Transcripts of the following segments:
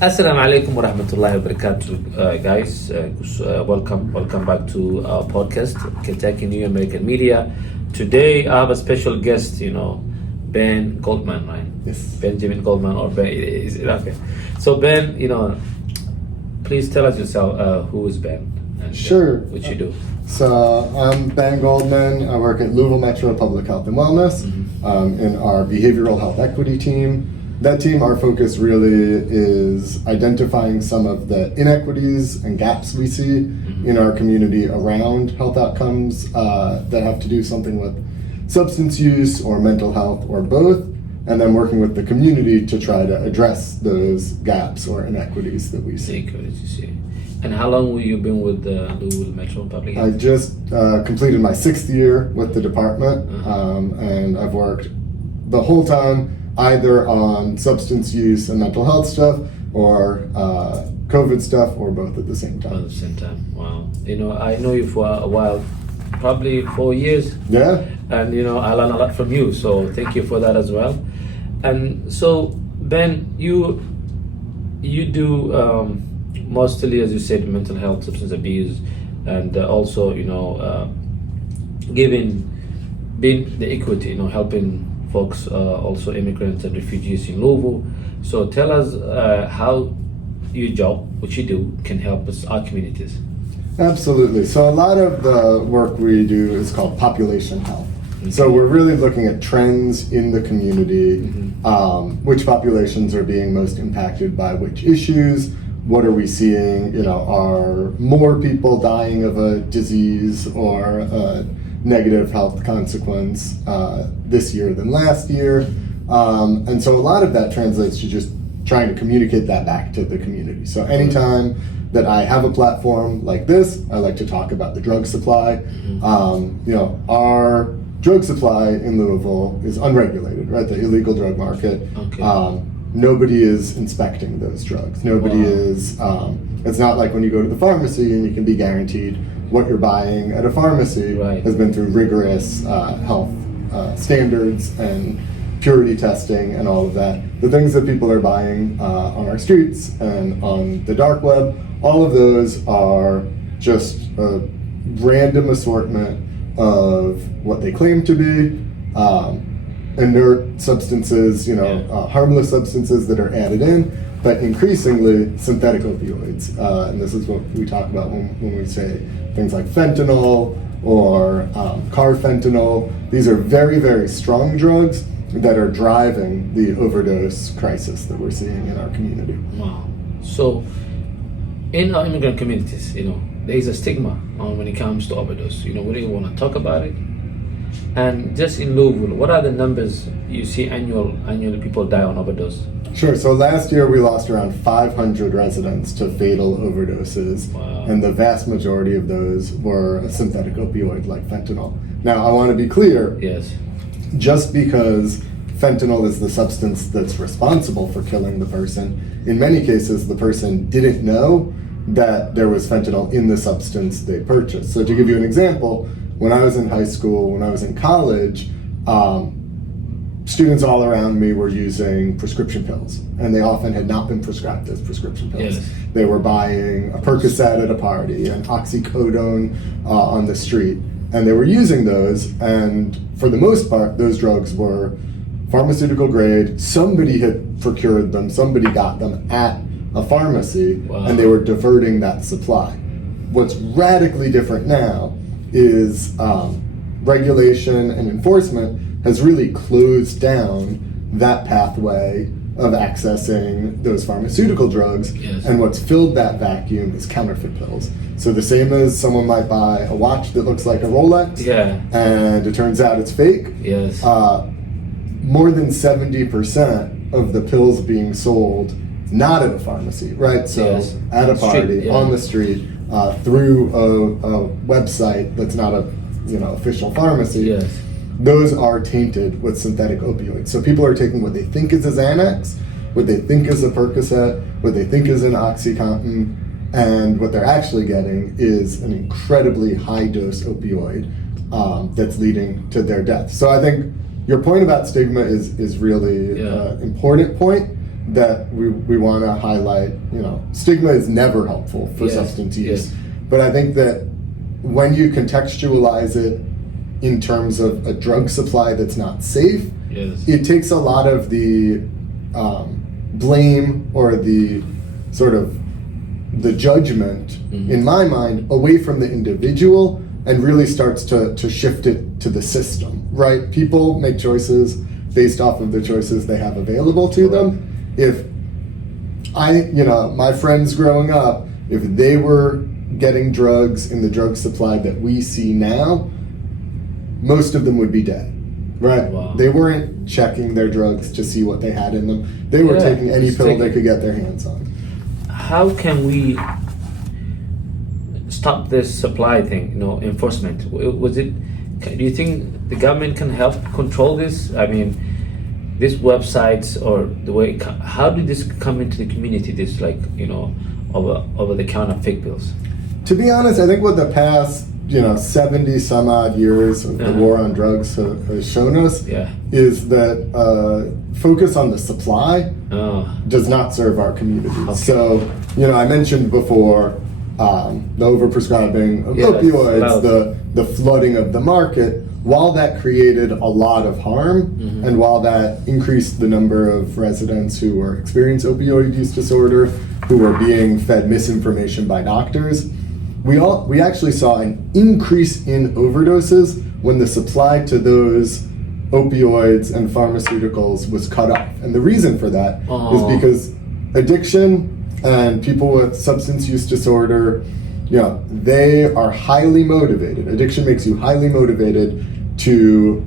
Assalamu alaikum wa rahmatullahi wa barakatuh, guys. Welcome back to our podcast, Kentucky New American Media. Today, I have a special guest, Ben Goldman, right? Yes. Benjamin Goldman, or Ben, is it okay? So, Ben, please tell us yourself, who is Ben? And, Sure. what you do. So I'm Ben Goldman. I work at Louisville Metro Public Health and Wellness in our behavioral health equity team. That team, our focus really is identifying some of the inequities and gaps we see in our community around health outcomes that have to do something with substance use or mental health or both, and then working with the community to try to address those gaps or inequities that we see. And how long have you been with the Louisville Metro Public Health? I just completed my 6th year with the department, and I've worked the whole time either on substance use and mental health stuff or COVID stuff, or both at the same time. At the same time, wow. I know you for a while, probably 4 years. Yeah. And I learn a lot from you, so thank you for that as well. And so, Ben, you do mostly, as you said, mental health, substance abuse, and also being the equity, helping folks, also immigrants and refugees in Louisville. So tell us how your job, what you do, can help us, our communities. Absolutely. So a lot of the work we do is called population health. So we're really looking at trends in the community, which populations are being most impacted by which issues, what are we seeing, are more people dying of a disease or a negative health consequence this year than last year. And so a lot of that translates to just trying to communicate that back to the community. So anytime that I have a platform like this, I like to talk about the drug supply. Our drug supply in Louisville is unregulated, right? The illegal drug market. Okay. Nobody is inspecting those drugs. Nobody is, it's not like when you go to the pharmacy and you can be guaranteed what you're buying at a pharmacy has been through rigorous health standards and purity testing and all of that. The things that people are buying on our streets and on the dark web, all of those are just a random assortment of what they claim to be, inert substances, harmless substances that are added in, but increasingly synthetic opioids. And this is what we talk about when we say things like fentanyl or carfentanil. These are very, very strong drugs that are driving the overdose crisis that we're seeing in our community. Wow. So in our immigrant communities, there is a stigma when it comes to overdose. We don't even want to talk about it. And just in Louisville, what are the numbers you see annually people die on overdose? Sure. So last year we lost around 500 residents to fatal overdoses, and the vast majority of those were a synthetic opioid like fentanyl. Now, I want to be clear. Yes. Just because fentanyl is the substance that's responsible for killing the person, in many cases the person didn't know that there was fentanyl in the substance they purchased. So to give you an example, when I was in high school, when I was in college, students all around me were using prescription pills, and they often had not been prescribed as prescription pills. Yes. They were buying a Percocet at a party, an oxycodone on the street, and they were using those, and for the most part, those drugs were pharmaceutical grade. Somebody had procured them, somebody got them at a pharmacy, and they were diverting that supply. What's radically different now is regulation and enforcement has really closed down that pathway of accessing those pharmaceutical drugs, and what's filled that vacuum is counterfeit pills. So the same as someone might buy a watch that looks like a Rolex, and it turns out it's fake. Yes. More than 70% of the pills being sold not at a pharmacy, right? So at a party, on the street, through a website that's not a official pharmacy. Those are tainted with synthetic opioids. So people are taking what they think is a Xanax, what they think is a Percocet, what they think is an OxyContin, and what they're actually getting is an incredibly high dose opioid that's leading to their death. So I think your point about stigma is really an important point. that we want to highlight. Stigma is never helpful for substance use, but I think that when you contextualize it in terms of a drug supply that's not safe, it takes a lot of the blame or the sort of the judgment, in my mind, away from the individual and really starts to shift it to the system, right? People make choices based off of the choices they have available to them. If my friends growing up, if they were getting drugs in the drug supply that we see now, most of them would be dead, right? Wow. They weren't checking their drugs to see what they had in them. They were taking any pill they could get their hands on. How can we stop this supply thing, enforcement? Do you think the government can help control this? I mean, these websites or the way, how did this come into the community, this over the counter fake pills? To be honest, I think what the past 70 some odd years of the war on drugs has shown us is that focus on the supply does not serve our community. Okay. So, I mentioned before the overprescribing of opioids, the flooding of the market. While that created a lot of harm, and while that increased the number of residents who were experiencing opioid use disorder, who were being fed misinformation by doctors, we actually saw an increase in overdoses when the supply to those opioids and pharmaceuticals was cut off. And the reason for that is because addiction and people with substance use disorder, they are highly motivated. Addiction makes you highly motivated to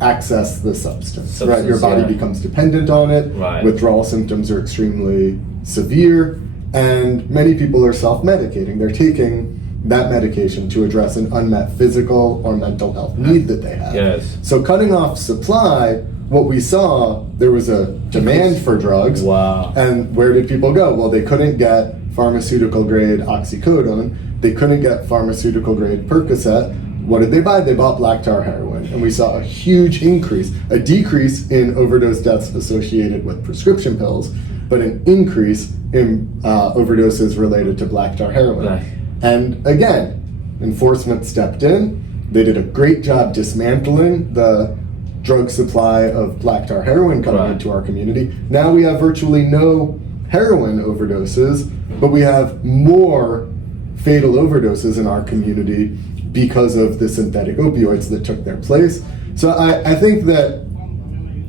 access the substance, right? Your body becomes dependent on it. Right. Withdrawal symptoms are extremely severe, and many people are self-medicating. They're taking that medication to address an unmet physical or mental health need that they have. Yes. So cutting off supply, what we saw, there was a demand for drugs. Wow. And where did people go? Well, they couldn't get pharmaceutical grade oxycodone. They couldn't get pharmaceutical grade Percocet. What did they buy? They bought black tar heroin. And we saw a huge a decrease in overdose deaths associated with prescription pills, but an increase in overdoses related to black tar heroin. Right. And again, enforcement stepped in. They did a great job dismantling the drug supply of black tar heroin coming into our community. Now we have virtually no heroin overdoses, but we have more fatal overdoses in our community because of the synthetic opioids that took their place. So I think that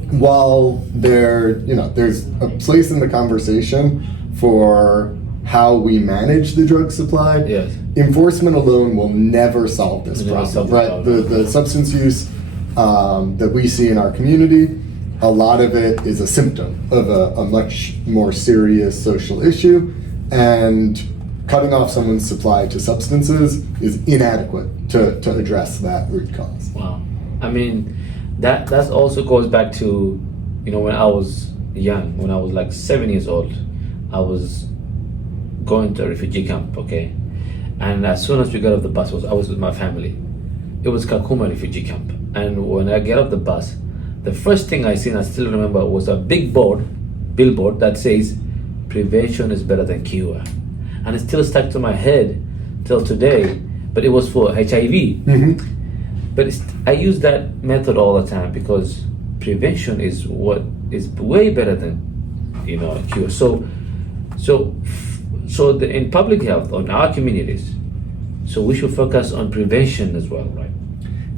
while there's a place in the conversation for how we manage the drug supply, enforcement alone will never solve this problem, right? The substance use that we see in our community, a lot of it is a symptom of a much more serious social issue, and cutting off someone's supply to substances is inadequate to address that root cause. Wow. I mean, that also goes back to, when I was young, when I was like 7 years old, I was going to a refugee camp, okay? And as soon as we got off the bus, I was with my family. It was Kakuma refugee camp. And when I get off the bus, the first thing I seen, I still remember, was a big billboard that says, "Prevention is better than cure." And it still stuck to my head till today, but it was for HIV. But I use that method all the time because prevention is what is way better than cure. So in public health, on our communities, so we should focus on prevention as well, right?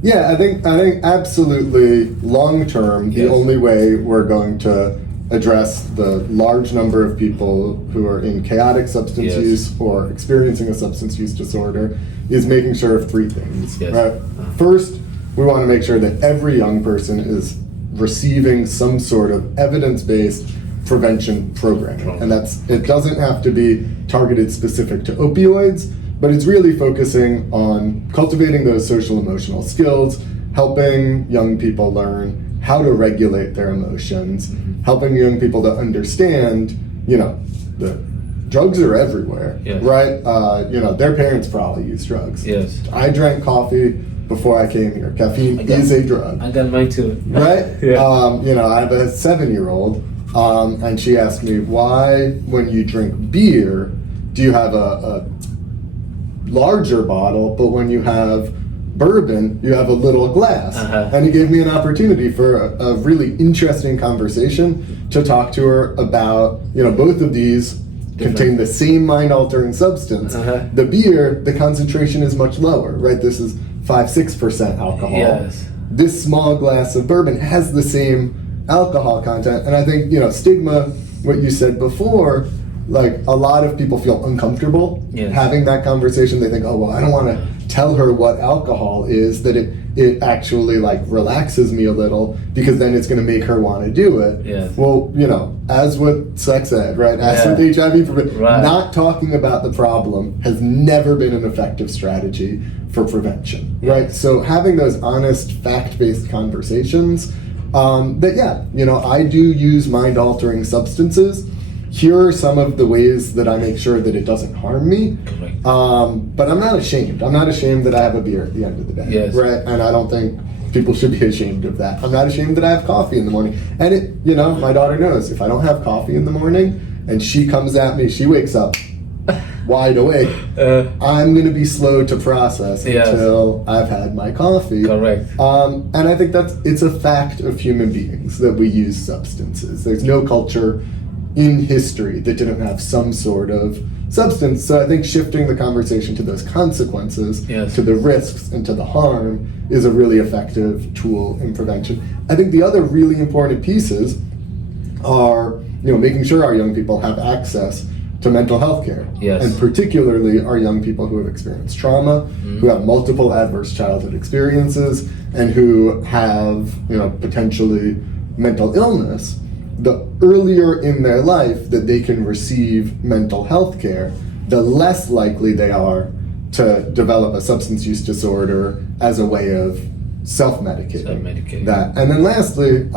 Yeah, I think absolutely long term, the only way we're going to address the large number of people who are in chaotic substance use or experiencing a substance use disorder is making sure of three things. Right? First, we want to make sure that every young person is receiving some sort of evidence-based prevention programming. And it doesn't have to be targeted specific to opioids, but it's really focusing on cultivating those social emotional skills, helping young people learn how to regulate their emotions, helping young people to understand, the drugs are everywhere, right? Their parents probably use drugs. Yes. I drank coffee before I came here. Caffeine is a drug. I got mine too. Right? I have a 7-year-old And she asked me, why, when you drink beer, do you have a larger bottle, but when you have bourbon, you have a little glass? And it gave me an opportunity for a really interesting conversation to talk to her about, both of these contain the same mind-altering substance. The beer, the concentration is much lower, right? This is 5-6% alcohol. Yes. This small glass of bourbon has the same alcohol content. And I think, stigma, what you said before, like a lot of people feel uncomfortable having that conversation. They think, oh, well, I don't want to tell her what alcohol is, that it actually like relaxes me a little because then it's going to make her want to do it. Yes. Well, as with sex ed, right? As with HIV, not talking about the problem has never been an effective strategy for prevention, right? So having those honest, fact-based conversations, I do use mind-altering substances. Here are some of the ways that I make sure that it doesn't harm me. Correct. But I'm not ashamed. I'm not ashamed that I have a beer at the end of the day. Yes. Right? And I don't think people should be ashamed of that. I'm not ashamed that I have coffee in the morning. And my daughter knows if I don't have coffee in the morning and she comes at me, she wakes up wide awake, I'm going to be slow to process until I've had my coffee. Correct. And I think it's a fact of human beings that we use substances. There's no culture in history that didn't have some sort of substance. So I think shifting the conversation to those consequences, to the risks and to the harm is a really effective tool in prevention. I think the other really important pieces are, making sure our young people have access to mental health care. Yes. And particularly our young people who have experienced trauma, who have multiple adverse childhood experiences, and who have, potentially mental illness. The earlier in their life that they can receive mental health care, the less likely they are to develop a substance use disorder as a way of self-medicating. That. And then lastly,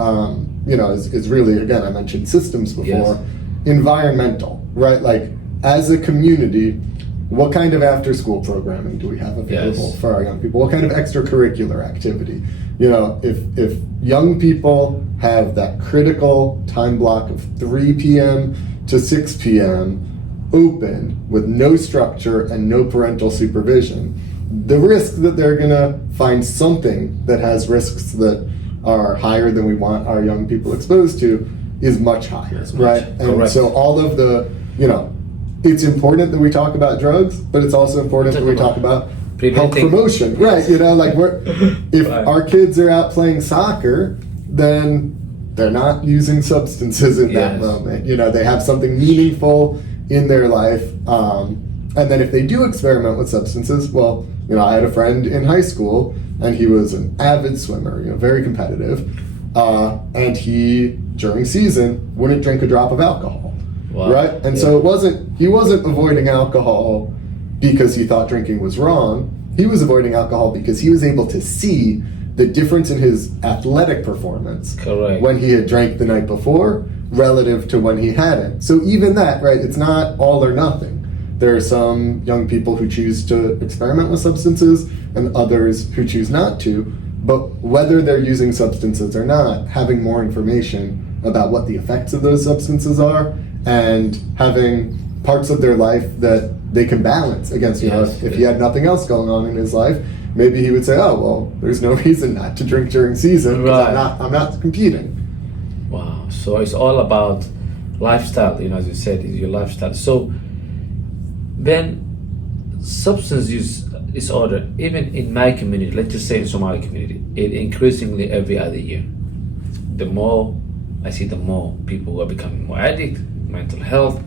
is really, again, I mentioned systems before, environmental, right? Like, as a community, what kind of after-school programming do we have available for our young people? What kind of extracurricular activity? If young people have that critical time block of 3 p.m. to 6 p.m. open with no structure and no parental supervision, the risk that they're going to find something that has risks that are higher than we want our young people exposed to is much higher, right? And so all of the, it's important that we talk about drugs, but it's also important that we talk about health promotion, right? If our kids are out playing soccer, then they're not using substances in that moment. They have something meaningful in their life. And then if they do experiment with substances, well, I had a friend in high school, and he was an avid swimmer, very competitive. And he, during season, wouldn't drink a drop of alcohol, right? And so he wasn't avoiding alcohol because he thought drinking was wrong. He was avoiding alcohol because he was able to see the difference in his athletic performance when he had drank the night before relative to when he hadn't. So even that, right, it's not all or nothing. There are some young people who choose to experiment with substances and others who choose not to. But whether they're using substances or not, having more information about what the effects of those substances are and having parts of their life that they can balance against, if he had nothing else going on in his life, maybe he would say, oh, well, there's no reason not to drink during season because I'm not competing. Wow. So it's all about lifestyle, as you said, is your lifestyle. So then substance use disorder, even in my community, let's just say in Somali community, it increasingly every other year. The more I see, the more people who are becoming more addict, mental health.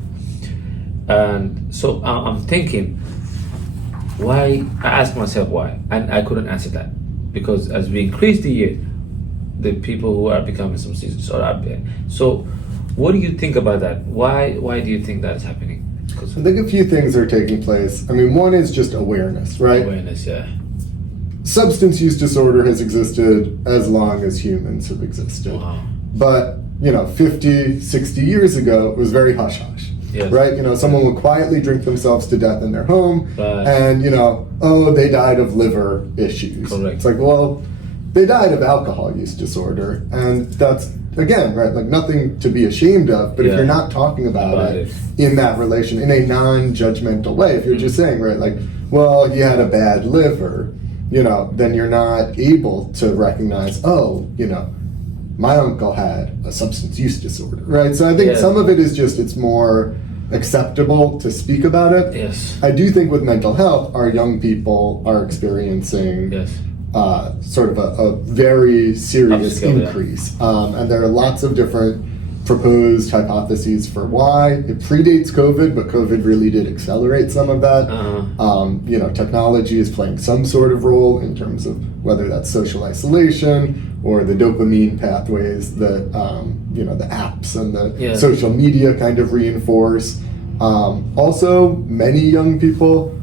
And so I'm thinking, why? I asked myself why, and I couldn't answer that. Because as we increase the year, the people who are becoming some seasons are up there. So what do you think about that? Why do you think that's happening? I think a few things are taking place. I mean, one is just awareness, right? Awareness, yeah. Substance use disorder has existed as long as humans have existed. Wow. But, 50, 60 years ago, it was very hush-hush, right? Someone would quietly drink themselves to death in their home, and, they died of liver issues. Correct. It's like, well, they died of alcohol use disorder, and that's again, right, like nothing to be ashamed of, but if you're not talking about it in that relation, in a non-judgmental way, if you're just saying, right, like, well, he had a bad liver, you know, then you're not able to recognize, oh, you know, my uncle had a substance use disorder, right? So I think some of it is just, it's more acceptable to speak about it. Yes. I do think with mental health, our young people are experiencing sort of a very serious increase. And there are lots of different proposed hypotheses for why. It predates COVID, but COVID really did accelerate some of that. You know, technology is playing some sort of role in terms of whether that's social isolation or the dopamine pathways that, you know, the apps and the social media kind of reinforce. Also, many young people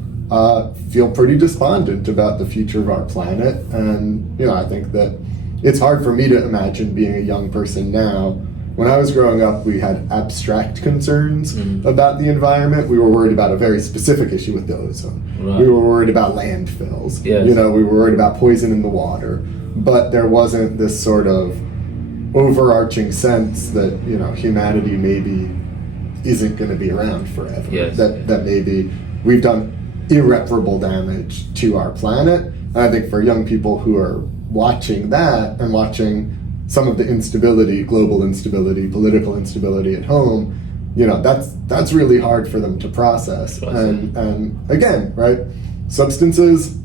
feel pretty despondent about the future of our planet. And, you know, I think that it's hard for me to imagine being a young person now. When I was growing up, we had abstract concerns about the environment. We were worried about a very specific issue with the ozone. We were worried about landfills. You know, we were worried about poison in the water. But there wasn't this sort of overarching sense that, you know, humanity maybe isn't going to be around forever. That maybe we've done irreparable damage to our planet. And I think for young people who are watching that and watching some of the instability, global instability, political instability at home, you know, that's really hard for them to process. And again, right, substances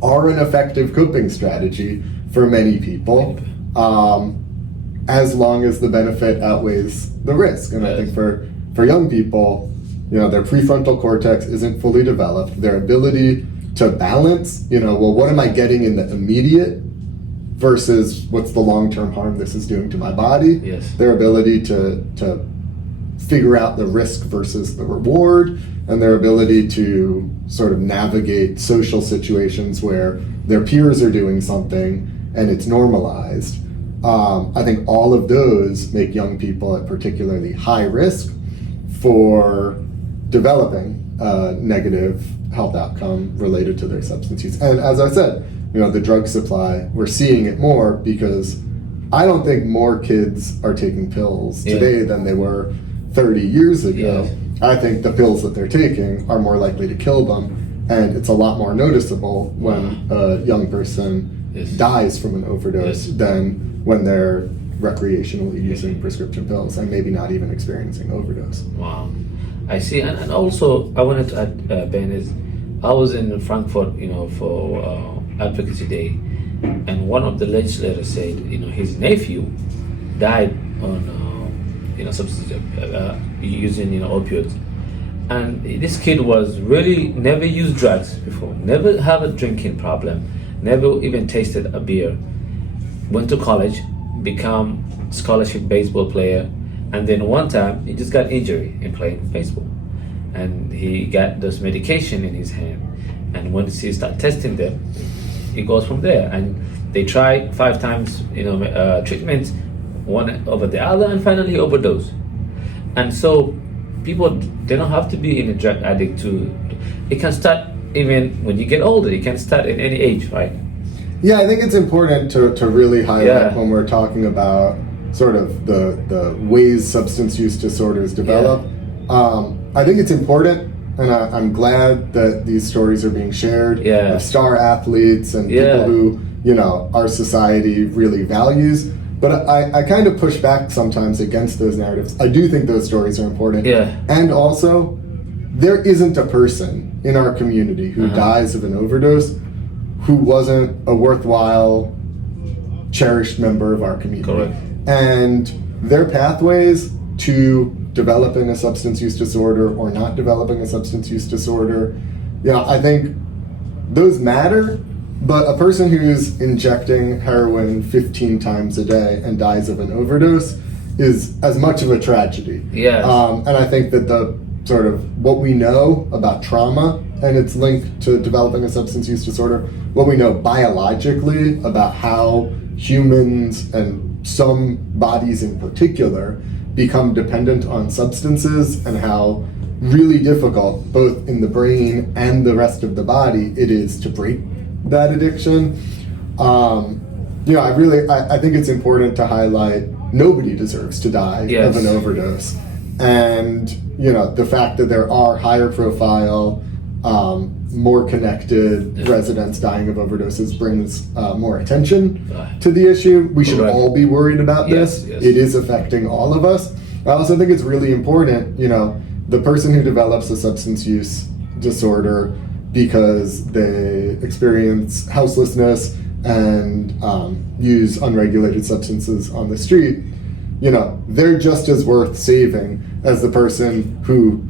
are an effective coping strategy for many people, as long as the benefit outweighs the risk. And I think for young people, you know, their prefrontal cortex isn't fully developed. Their ability to balance, you know, well, what am I getting in the immediate versus what's the long-term harm this is doing to my body? Their ability to figure out the risk versus the reward, and their ability to sort of navigate social situations where their peers are doing something and it's normalized. I think all of those make young people at particularly high risk for developing a negative health outcome related to their substance use. And as I said, you know, the drug supply, we're seeing it more because I don't think more kids are taking pills today than they were 30 years ago. I think the pills that they're taking are more likely to kill them, and it's a lot more noticeable when a young person dies from an overdose than when they're recreationally using prescription pills and maybe not even experiencing overdose. Wow. I see. And also, I wanted to add, Ben, is I was in Frankfurt, you know, for Advocacy Day, and one of the legislators said, you know, his nephew died on you know, substance using, you know, opioids, and this kid was really never used drugs before, never had a drinking problem, never even tasted a beer, went to college, become scholarship baseball player, and then one time he just got injury in playing baseball, and he got this medication in his hand, and once he started testing them, it goes from there. And they try 5 times, you know, treatments, one over the other, and finally overdose. And so people, they don't have to be in a drug addict to, it can start even when you get older. It can start at any age, right? Yeah, I think it's important to really highlight when we're talking about sort of the ways substance use disorders develop. I think it's important, and I'm glad that these stories are being shared of star athletes and people who, you know, our society really values. But I kind of push back sometimes against those narratives. I do think those stories are important. And also, there isn't a person in our community who dies of an overdose who wasn't a worthwhile, cherished member of our community. And their pathways to developing a substance use disorder or not developing a substance use disorder, you know, I think those matter. But a person who's injecting heroin 15 times a day and dies of an overdose is as much of a tragedy. And I think that the sort of what we know about trauma and its link to developing a substance use disorder, what we know biologically about how humans and some bodies in particular become dependent on substances, and how really difficult, both in the brain and the rest of the body, it is to break that addiction. You know, I think it's important to highlight nobody deserves to die of an overdose. And, you know, the fact that there are higher profile, more connected residents dying of overdoses brings more attention to the issue. We should all be worried about this. It is affecting all of us. I also think it's really important, you know, the person who develops a substance use disorder because they experience houselessness and use unregulated substances on the street, you know, they're just as worth saving as the person who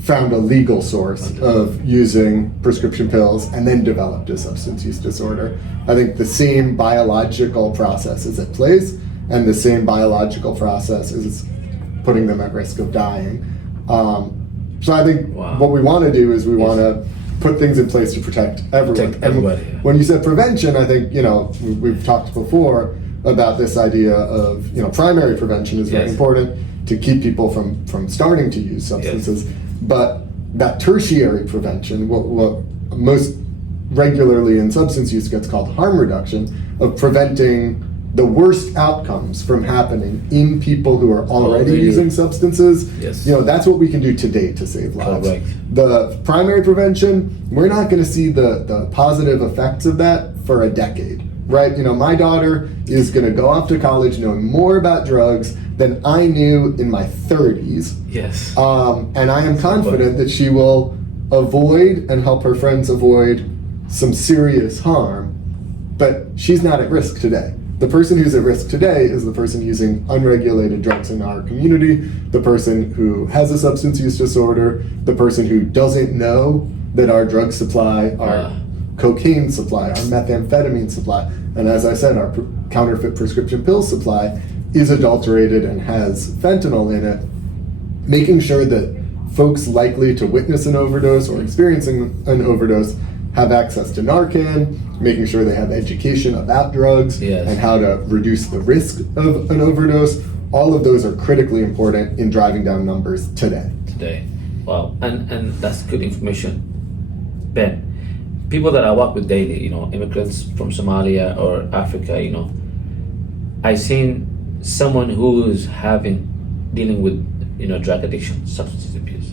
found a legal source of using prescription pills and then developed a substance use disorder. I think the same biological process is at place, and the same biological process is putting them at risk of dying. So I think what we want to do is we want to put things in place to protect everyone. And when you said prevention, I think, you know, we've talked before about this idea of, you know, primary prevention is very important to keep people from starting to use substances. But that tertiary prevention, what most regularly in substance use gets called harm reduction, of preventing the worst outcomes from happening in people who are already using substances, you know, that's what we can do today to save lives. The primary prevention, we're not going to see the positive effects of that for a decade, right? You know, my daughter is going to go off to college knowing more about drugs than I knew in my 30s. And I am confident that she will avoid and help her friends avoid some serious harm, but she's not at risk today. The person who's at risk today is the person using unregulated drugs in our community, the person who has a substance use disorder, the person who doesn't know that our drug supply, our cocaine supply, our methamphetamine supply, and as I said, our counterfeit prescription pill supply is adulterated and has fentanyl in it. Making sure that folks likely to witness an overdose or experiencing an overdose have access to Narcan, making sure they have education about drugs and how to reduce the risk of an overdose. All of those are critically important in driving down numbers today. Wow, and that's good information. Ben, people that I work with daily, you know, immigrants from Somalia or Africa, you know, I seen someone who's dealing with, you know, drug addiction, substance abuse,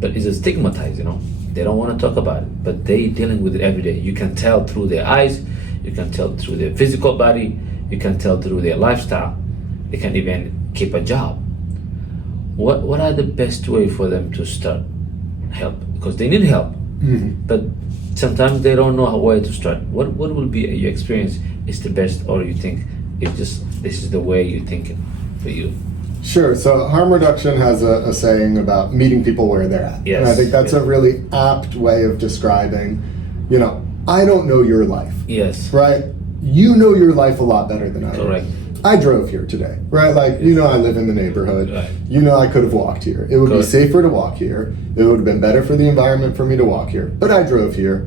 but is stigmatized, you know. They don't want to talk about it, but they dealing with it every day. You can tell through their eyes, you can tell through their physical body, you can tell through their lifestyle. They can't even keep a job. What are the best way for them to start help? Because they need help, but sometimes they don't know where to start. What will be your experience is the best, or you think it's just this is the way you're thinking for you? Sure. So harm reduction has a saying about meeting people where they're at. And I think that's a really apt way of describing, you know, I don't know your life. Right? You know your life a lot better than I do. I drove here today, right? Like, you know, I live in the neighborhood. You know, I could have walked here. It would be safer to walk here. It would have been better for the environment for me to walk here. But I drove here.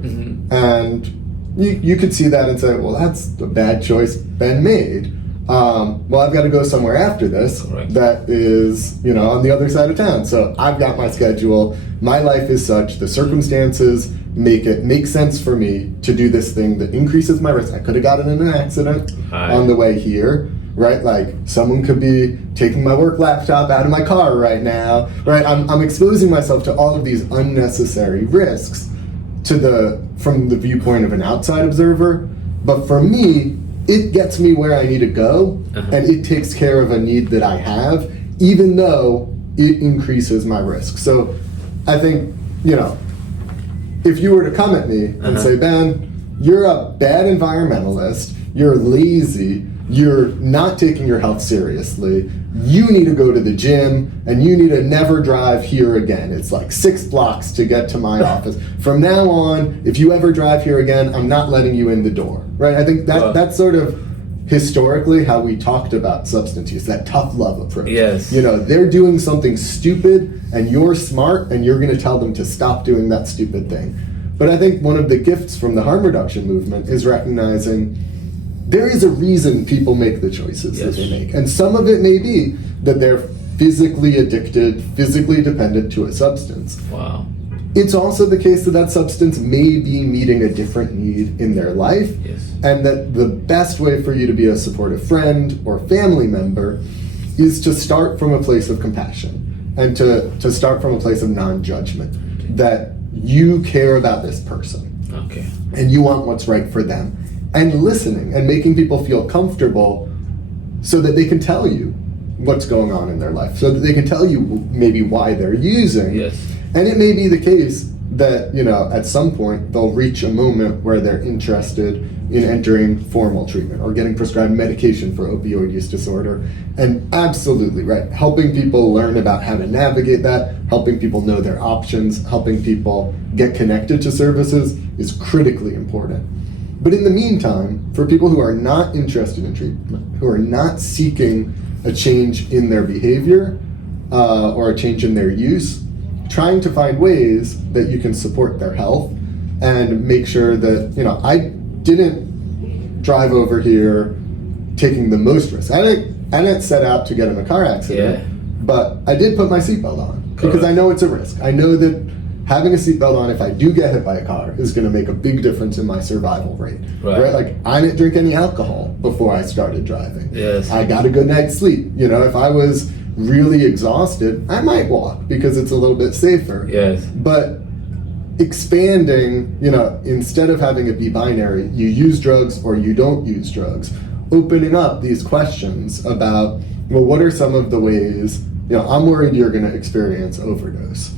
And you could see that and say, well, that's a bad choice Ben made. Well, I've got to go somewhere after this that is, you know, on the other side of town. So I've got my schedule. My life is such, the circumstances make sense for me to do this thing that increases my risk. I could have gotten in an accident on the way here, right? Like someone could be taking my work laptop out of my car right now, right? I'm exposing myself to all of these unnecessary risks from the viewpoint of an outside observer. But for me, it gets me where I need to go, and it takes care of a need that I have, even though it increases my risk. So I think, you know, if you were to come at me and say, Ben, you're a bad environmentalist, you're lazy, you're not taking your health seriously, you need to go to the gym, and you need to never drive here again. It's like 6 blocks to get to my office. From now on, if you ever drive here again, I'm not letting you in the door, right? I think that's sort of historically how we talked about substance use, that tough love approach. You know, they're doing something stupid, and you're smart, and you're going to tell them to stop doing that stupid thing. But I think one of the gifts from the harm reduction movement is recognizing there is a reason people make the choices that they make. And some of it may be that they're physically addicted, physically dependent to a substance. it's also the case that that substance may be meeting a different need in their life, Yes. and that the best way for you to be a supportive friend or family member is to start from a place of compassion and to start from a place of non-judgment, that you care about this person. Okay. And you want what's right for them. And listening and making people feel comfortable so that they can tell you what's going on in their life, so that they can tell you maybe why they're using. Yes. And it may be the case that, at some point they'll reach a moment where they're interested in entering formal treatment or getting prescribed medication for opioid use disorder. And absolutely, right, helping people learn about how to navigate that, helping people know their options, helping people get connected to services is critically important. But in the meantime, for people who are not interested in treatment, who are not seeking a change in their behavior or a change in their use, trying to find ways that you can support their health and make sure that, I didn't drive over here taking the most risk. I didn't set out to get in a car accident, but I did put my seatbelt on because I know it's a risk. I know that having a seatbelt on, if I do get hit by a car, is going to make a big difference in my survival rate. Right? Like, I didn't drink any alcohol before I started driving. Yes. I got a good night's sleep. If I was really exhausted, I might walk because it's a little bit safer. Yes. But expanding, instead of having it be binary, you use drugs or you don't use drugs, opening up these questions about, well, what are some of the ways, I'm worried you're going to experience overdose.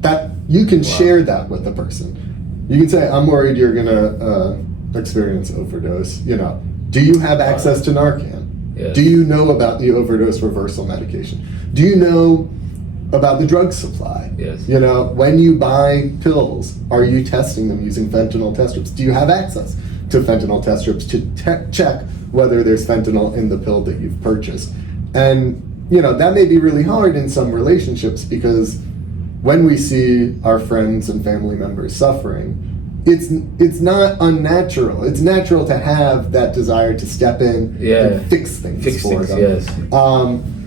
That you can share that with the person. You can say, I'm worried you're going to experience overdose. Do you have access to Narcan? Yes. Do you know about the overdose reversal medication? Do you know about the drug supply? Yes. When you buy pills, are you testing them using fentanyl test strips? Do you have access to fentanyl test strips to check whether there's fentanyl in the pill that you've purchased? And, that may be really hard in some relationships because when we see our friends and family members suffering, it's not unnatural. It's natural to have that desire to step in and fix things for them. Yes.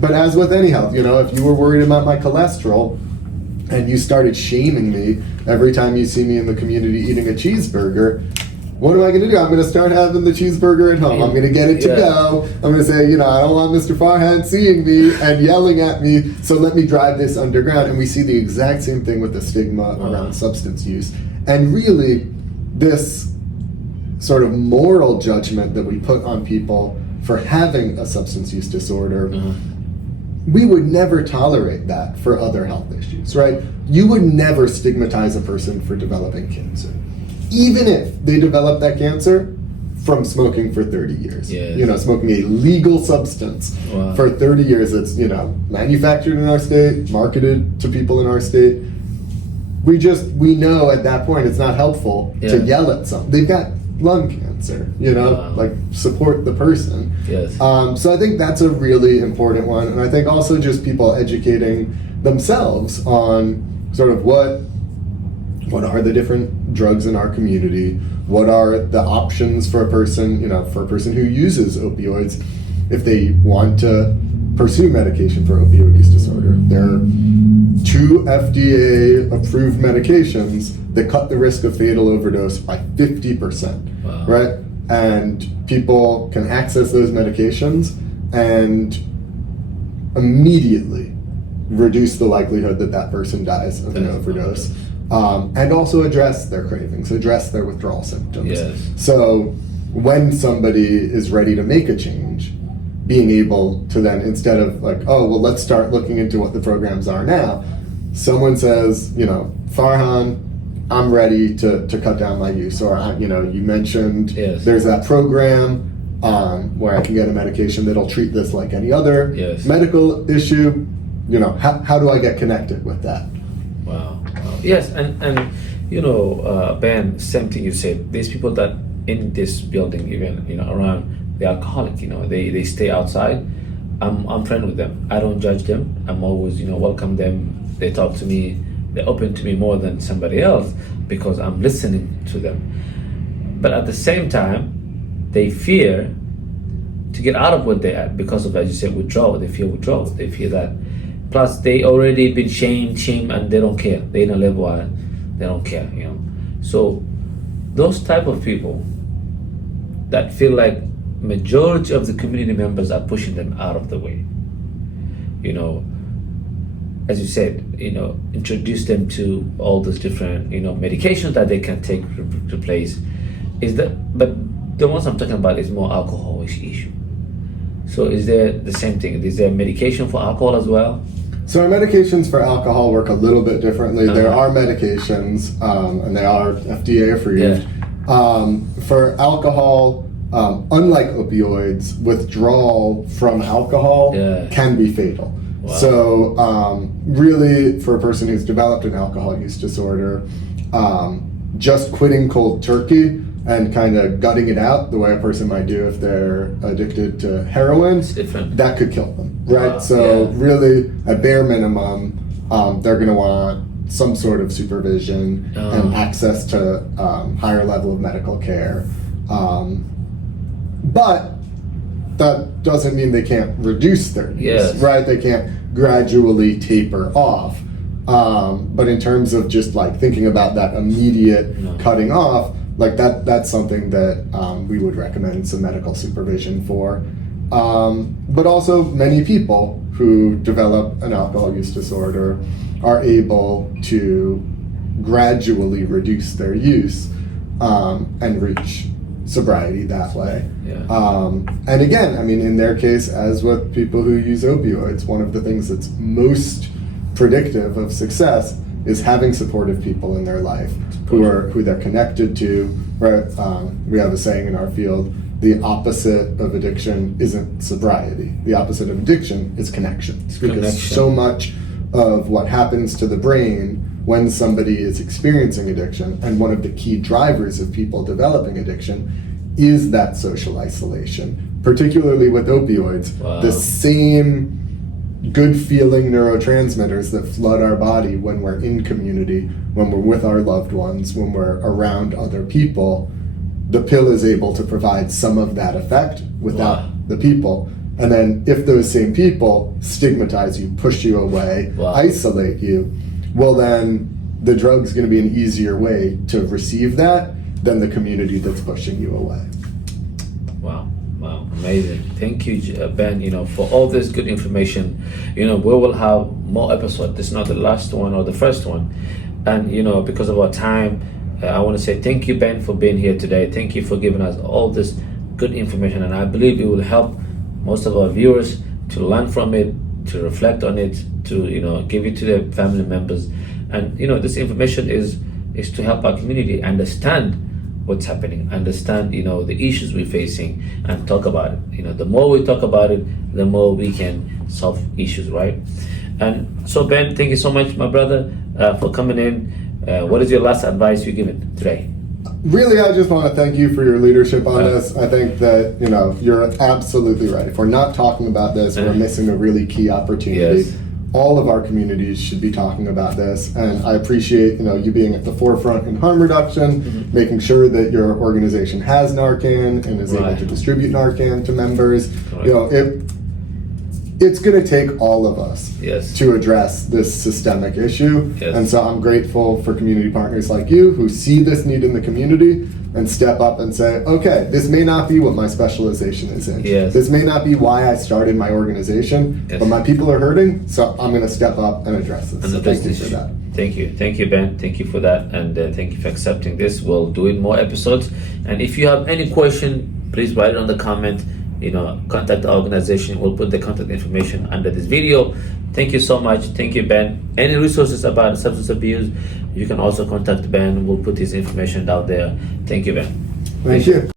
But as with any health, if you were worried about my cholesterol and you started shaming me every time you see me in the community eating a cheeseburger, what am I going to do? I'm going to start having the cheeseburger at home. I'm going to get it to go. I'm going to say, I don't want Mr. Farhan seeing me and yelling at me, so let me drive this underground. And we see the exact same thing with the stigma around substance use. And really, this sort of moral judgment that we put on people for having a substance use disorder, we would never tolerate that for other health issues, right? You would never stigmatize a person for developing cancer, even if they develop that cancer from smoking for 30 years. Yes. Smoking a legal substance for 30 years that's, manufactured in our state, marketed to people in our state. We know at that point it's not helpful to yell at some. They've got lung cancer, support the person. Yes. So I think that's a really important one. And I think also just people educating themselves on sort of what are the different drugs in our community, what are the options for a person, who uses opioids if they want to pursue medication for opioid use disorder. There are 2 FDA-approved medications that cut the risk of fatal overdose by 50%, right? And people can access those medications and immediately reduce the likelihood that that person dies of an overdose. And also address their cravings, address their withdrawal symptoms. Yes. So when somebody is ready to make a change, being able to then, instead of let's start looking into what the programs are now, someone says, Farhan, I'm ready to cut down my use. Or, you mentioned there's that program where I can get a medication that'll treat this like any other medical issue. How do I get connected with that? Wow. Yes, and Ben, same thing you said. There's people that in this building, even around the alcoholic, they stay outside. I'm friend with them. I don't judge them. I'm always welcome them. They talk to me. They're open to me more than somebody else because I'm listening to them. But at the same time, they fear to get out of what they're at because of, as you said, withdrawal. They fear withdrawal. They fear that. Plus, they already been shamed, and they don't care. They're in a level they don't care, you know. So those type of people that feel like majority of the community members are pushing them out of the way, you know, as you said, you know, introduce them to all those different, you know, medications that they can take to replace. Is that, but the ones I'm talking about is more alcohol issue. So is there the same thing? Is there medication for alcohol as well? So our medications for alcohol work a little bit differently. There are medications, and they are FDA approved. For alcohol, unlike opioids, withdrawal from alcohol can be fatal. Wow. So really, for a person who's developed an alcohol use disorder, just quitting cold turkey and kind of gutting it out the way a person might do if they're addicted to heroin, that could kill them, right? So really, at bare minimum, they're going to want some sort of supervision and access to higher level of medical care. But that doesn't mean they can't reduce their use, right? They can't gradually taper off. But in terms of just like thinking about that immediate cutting off, like that's something that we would recommend some medical supervision for. But also many people who develop an alcohol use disorder are able to gradually reduce their use and reach sobriety that way. And again, I mean, in their case, as with people who use opioids, one of the things that's most predictive of success is having supportive people in their life who they're connected to. Right? We have a saying in our field: the opposite of addiction isn't sobriety. The opposite of addiction is connection. Because so much of what happens to the brain when somebody is experiencing addiction, and one of the key drivers of people developing addiction, is that social isolation, particularly with opioids. The same good feeling neurotransmitters that flood our body when we're in community, when we're with our loved ones, when we're around other people, the pill is able to provide some of that effect without the people. And then if those same people stigmatize you, push you away, isolate you, well then the drug's going to be an easier way to receive that than the community that's pushing you away. Wow, amazing. Thank you, Ben, you know, for all this good information. You know, we will have more episodes. This is not the last one or the first one. And, you know, because of our time, I want to say thank you, Ben, for being here today. Thank you for giving us all this good information. And I believe it will help most of our viewers to learn from it, to reflect on it, to, you know, give it to their family members. And, you know, this information is to help our community understand what's happening, understand, you know, the issues we're facing, and talk about it. You know, the more we talk about it, the more we can solve issues, right? And so, Ben, thank you so much, my brother, for coming in. What is your last advice you're giving today? Really, I just want to thank you for your leadership on this. I think that, you know, you're absolutely right. If we're not talking about this, we're missing a really key opportunity. All of our communities should be talking about this, and I appreciate, you know, you being at the forefront in harm reduction, making sure that your organization has Narcan and is able to distribute Narcan to members. You know, it's going to take all of us to address this systemic issue, and so I'm grateful for community partners like you who see this need in the community and step up and say, okay, this may not be what my specialization is in. This may not be why I started my organization, but my people are hurting, so I'm going to step up and address this. So thank you for that. Thank you, Ben. Thank you for that, and thank you for accepting this. We'll do it more episodes. And if you have any question, please write it on the comment. You know, contact the organization. We'll put the contact information under this video. Thank you so much. Thank you, Ben. Any resources about substance abuse, you can also contact Ben. We'll put his information out there. Thank you, Ben. Thank you.